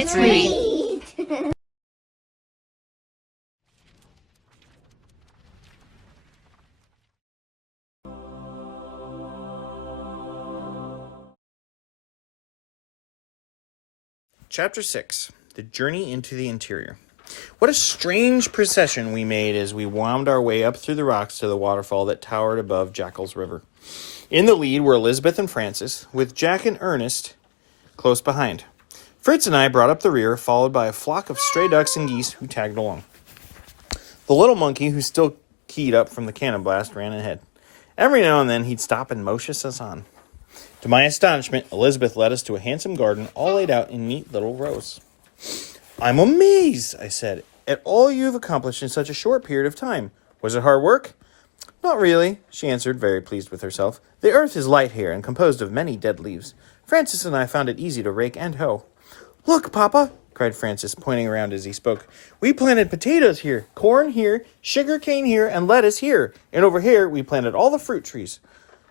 Let's read. Chapter 6, The Journey into the Interior. What a strange procession we made as we wound our way up through the rocks to the waterfall that towered above Jackal's River. In the lead were Elizabeth and Francis, with Jack and Ernest close behind. Fritz and I brought up the rear, followed by a flock of stray ducks and geese who tagged along. The little monkey, who still keyed up from the cannon blast, ran ahead. Every now and then he'd stop and motion us on. To my astonishment, Elizabeth led us to a handsome garden all laid out in neat little rows. "I'm amazed," I said, "at all you've accomplished in such a short period of time. Was it hard work?" "Not really," she answered, very pleased with herself. "The earth is light here and composed of many dead leaves. Francis and I found it easy to rake and hoe." "Look, Papa," cried Francis, pointing around as he spoke. "We planted potatoes here, corn here, sugar cane here, and lettuce here. And over here we planted all the fruit trees."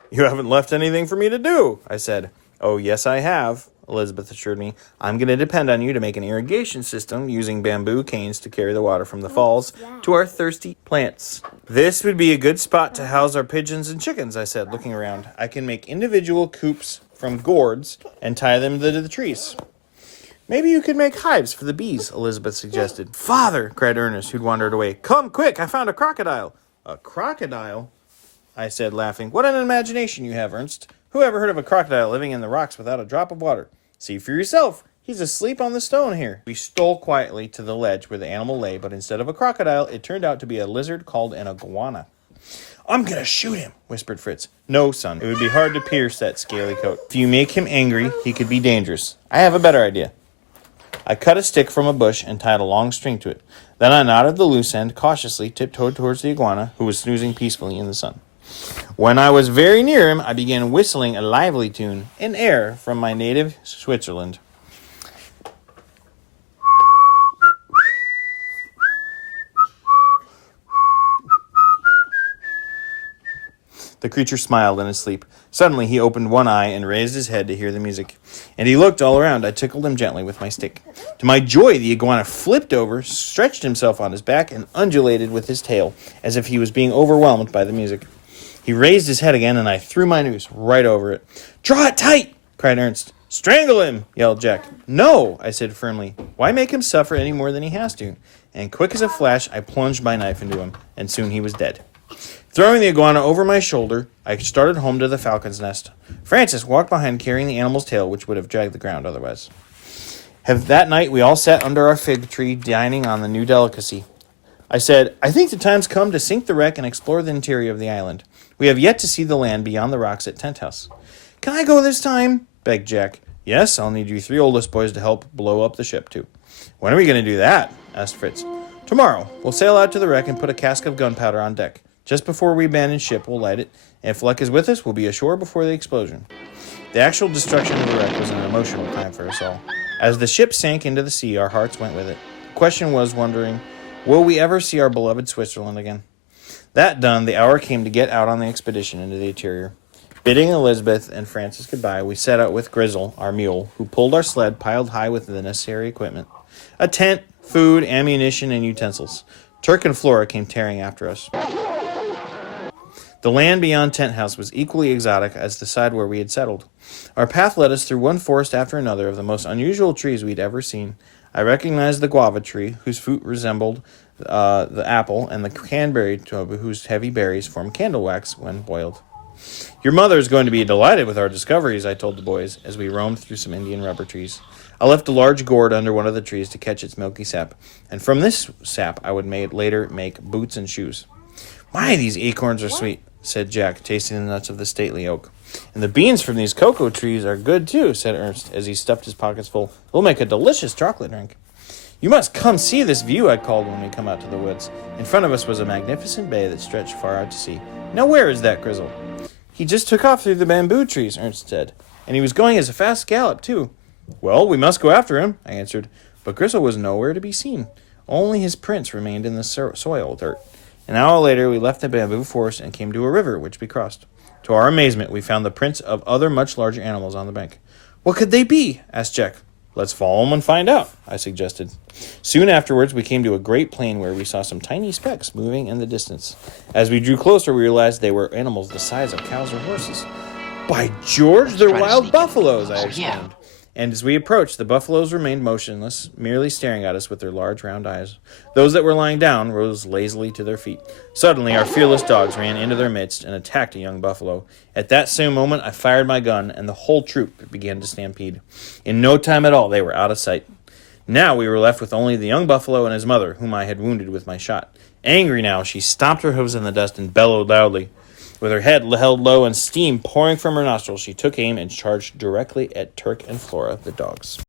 "You haven't left anything for me to do," I said. "Oh, yes, I have," Elizabeth assured me. "I'm going to depend on you to make an irrigation system using bamboo canes to carry the water from the falls to our thirsty plants." "This would be a good spot to house our pigeons and chickens," I said, looking around. "I can make individual coops from gourds and tie them to the trees." "Maybe you could make hives for the bees," Elizabeth suggested. "Father," cried Ernest, who'd wandered away. "Come quick, I found a crocodile." "A crocodile?" I said, laughing. "What an imagination you have, Ernst. Who ever heard of a crocodile living in the rocks without a drop of water? See for yourself. He's asleep on the stone here." We stole quietly to the ledge where the animal lay, but instead of a crocodile, it turned out to be a lizard called an iguana. "I'm going to shoot him," whispered Fritz. "No, son. It would be hard to pierce that scaly coat. If you make him angry, he could be dangerous. I have a better idea." I cut a stick from a bush and tied a long string to it. Then I knotted the loose end, cautiously tiptoed towards the iguana, who was snoozing peacefully in the sun. When I was very near him, I began whistling a lively tune, an air from my native Switzerland. The creature smiled in his sleep. Suddenly he opened one eye and raised his head to hear the music. And he looked all around. I tickled him gently with my stick. To my joy, the iguana flipped over, stretched himself on his back, and undulated with his tail, as if he was being overwhelmed by the music. He raised his head again, and I threw my noose right over it. "Draw it tight!" cried Ernst. "Strangle him!" yelled Jack. "No," I said firmly. "Why make him suffer any more than he has to?" And quick as a flash, I plunged my knife into him, and soon he was dead. Throwing the iguana over my shoulder, I started home to the falcon's nest. Francis walked behind carrying the animal's tail, which would have dragged the ground otherwise. That night, we all sat under our fig tree, dining on the new delicacy. I said, "I think the time's come to sink the wreck and explore the interior of the island. We have yet to see the land beyond the rocks at Tent House." "Can I go this time?" begged Jack. "Yes, I'll need you three oldest boys to help blow up the ship, too." "When are we going to do that?" asked Fritz. "Tomorrow. We'll sail out to the wreck and put a cask of gunpowder on deck. Just before we abandon ship, we'll light it, and if luck is with us, we'll be ashore before the explosion." The actual destruction of the wreck was an emotional time for us all. As the ship sank into the sea, our hearts went with it. The question was wondering, will we ever see our beloved Switzerland again? That done, the hour came to get out on the expedition into the interior. Bidding Elizabeth and Francis goodbye, we set out with Grizzle, our mule, who pulled our sled piled high with the necessary equipment. A tent, food, ammunition, and utensils. Turk and Flora came tearing after us. The land beyond Tent House was equally exotic as the side where we had settled. Our path led us through one forest after another of the most unusual trees we'd ever seen. I recognized the guava tree, whose fruit resembled the apple, and the cranberry toba, whose heavy berries formed candle wax when boiled. "Your mother is going to be delighted with our discoveries," I told the boys, as we roamed through some Indian rubber trees. I left a large gourd under one of the trees to catch its milky sap, and from this sap I would later make boots and shoes. "My, these acorns are sweet," said Jack, tasting the nuts of the stately oak. "And the beans from these cocoa trees are good, too," said Ernst, as he stuffed his pockets full. "We'll make a delicious chocolate drink." "You must come see this view," I called when we come out to the woods. In front of us was a magnificent bay that stretched far out to sea. "Now where is that Grizzle?" "He just took off through the bamboo trees," Ernst said. "And he was going as a fast gallop, too." "Well, we must go after him," I answered. But Grizzle was nowhere to be seen. Only his prints remained in the soil dirt. An hour later, we left the bamboo forest and came to a river, which we crossed. To our amazement, we found the prints of other much larger animals on the bank. "What could they be?" asked Jack. Let's follow them and find out, I suggested. Soon afterwards, we came to a great plain where we saw some tiny specks moving in the distance. As we drew closer, we realized they were animals the size of cows or horses. By George, they're wild buffaloes, I exclaimed. And as we approached, the buffaloes remained motionless, merely staring at us with their large round eyes. Those that were lying down rose lazily to their feet. Suddenly, our fearless dogs ran into their midst and attacked a young buffalo. At that same moment, I fired my gun, and the whole troop began to stampede. In no time at all, they were out of sight. Now we were left with only the young buffalo and his mother, whom I had wounded with my shot. Angry now, she stomped her hooves in the dust and bellowed loudly. With her head held low and steam pouring from her nostrils, she took aim and charged directly at Turk and Flora, the dogs.